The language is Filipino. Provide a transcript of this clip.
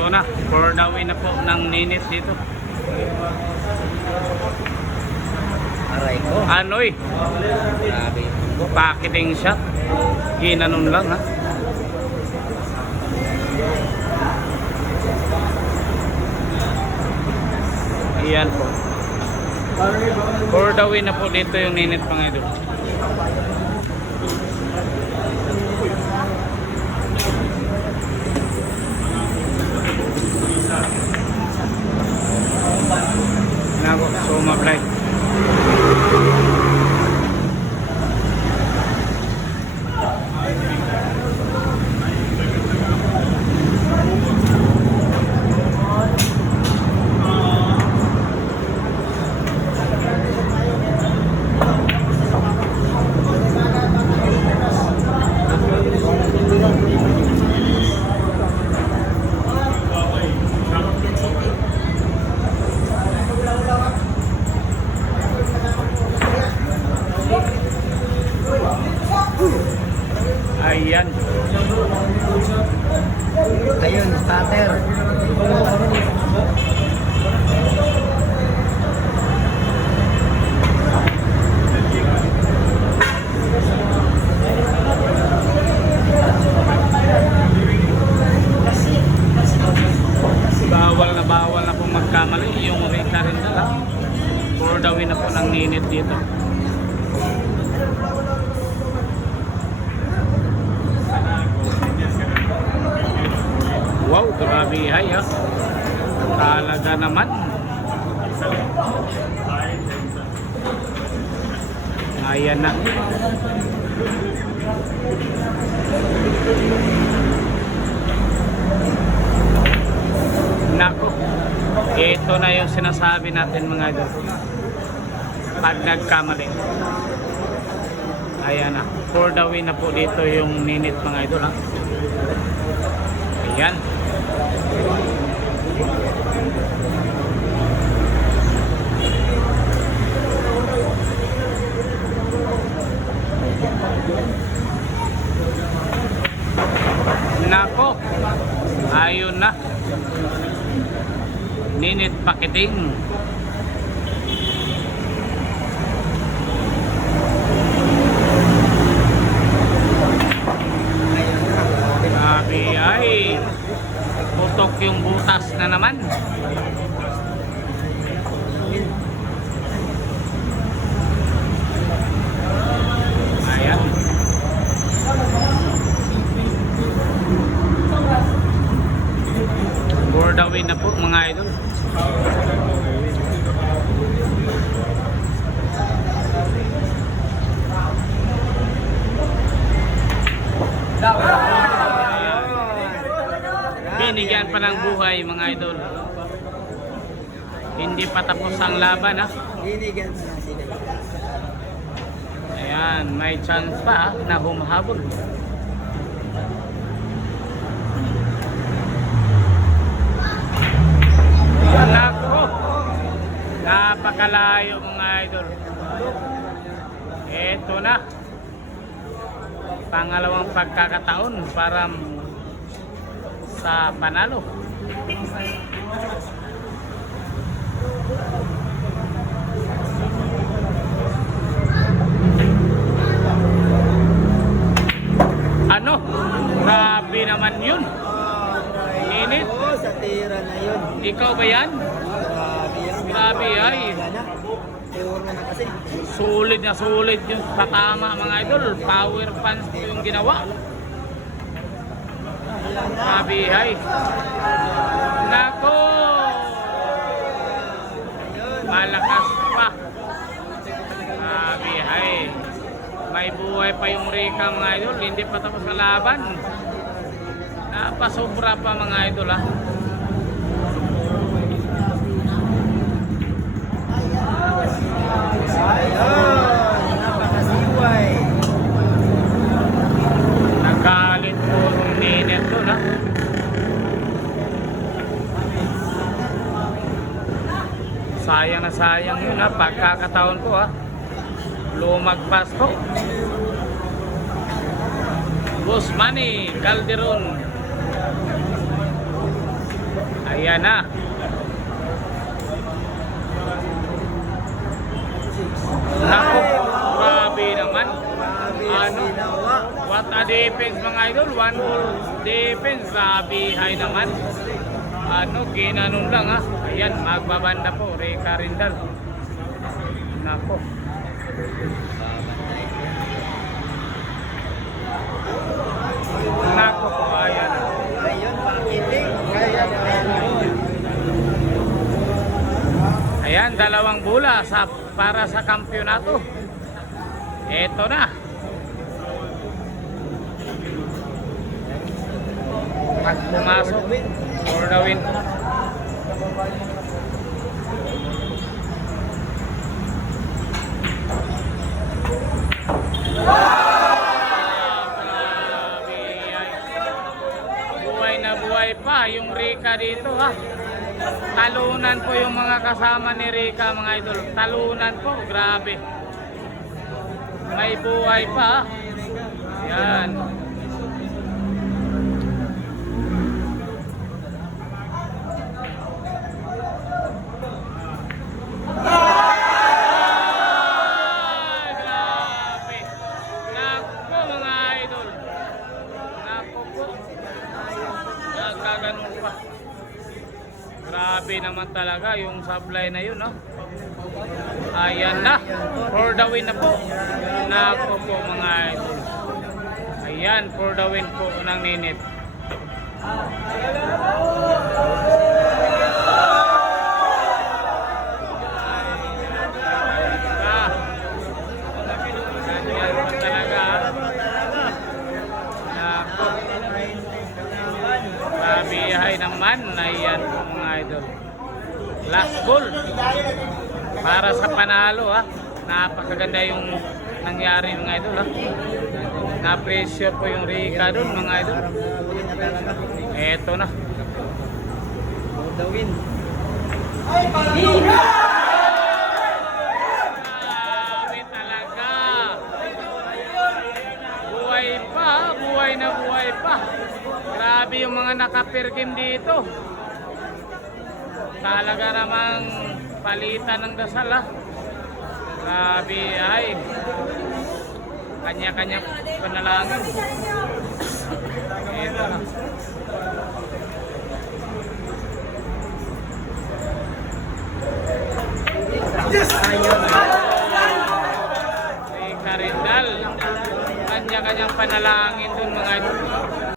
Ito na, for the win na po ng ninit dito. Aray ko. Anoy, Grabe. packaging shot. Ginanon lang ha. Ayan po. For the win na po dito yung ninit mga idol. Nako, sumablay. Ayan. Ayun, starter. Bawal na po magkamali. Yung reka rin na lang. For the win na po ng ninit dito. Wow, grabe hay ha. Talaga naman. Ayan na. Nako. Ito na yung sinasabi natin mga idol. Pag nagkamali. Ayan na. For the win na po dito yung ninit mga idol ha. Ayan. Nako. Ayun na. Ninit packaging. Grabe ay. Putok yung butas na naman. Ayan. For the win na po mga idol. Binigyan pa ng buhay mga idol. Hindi pa tapos ang laban ha. Binigyan na sila. Ayan, may chance pa na humahabol. Nako. Napakalayo mga idol. Ito na. Pangalawang pagkakataon para sa panalo. Ano? Grabe naman yun. Init. Oo, sa tira na yun. Ikaw ba yan? Grabe yan. Grabe ay. Ewan mo na kasi. Sulit yung patama mga idol. Power punch yung ginawa. Grabe ay. Nako. Malakas pa. Grabe ay. May buhay pa yung Reka mga idol. Hindi pa tapos ang laban. Napasobra pa mga idol ha. Ayun, napakasiway. Nagalit po yung ninit doon ha. Sayang na sayang yun ha. Pagkakataon ko ha. Lumagpas po. Boss Manny Calderon. Ayan na. Naku, grabe naman. Ano? Ginawa. What a defense mga idol. One ball defense. Grabe high naman. Ano, ginanon lang ha. Ayan, magbabanda po. Rika Rindal. Naku. Naku po, ayan. Ayun, pakiting. Kaya Ayan, dalawang bola para sa kampyonato. Eto na. Pag pumasok, for the win. Grabe, ay. Buhay na buhay pa yung Rika dito ha. Talunan po yung mga kasama ni Rika mga idol. Talunan po, grabe. May buhay pa. Yan. Ay, grabe. Naku mga idol. Naku po. Nagkaganon pa. Grabe naman talaga yung supply na yun, no? Ayan na. For the win na po. Naku po mga idol. Ayan, for the win po ng Ninit. Ah. Ganyan pa talaga. Naku. Grabe naman. Ayan po mga idol. Last ball. Para sa panalo ha. Napakaganda yung nangyari mga idol ha. Na-pressure po yung Rika doon mga idol. Eto na. For the win. Grabe talaga. Buhay pa, buhay na buhay pa. Grabe yung mga nakapirgim dito. Talaga namang palitan ng dasal ha. Grabe ay. Kanya-kanya panalangin. Ito na. Ayun. Rika Rindal. Kanya-kanyang panalangin dun mga idol.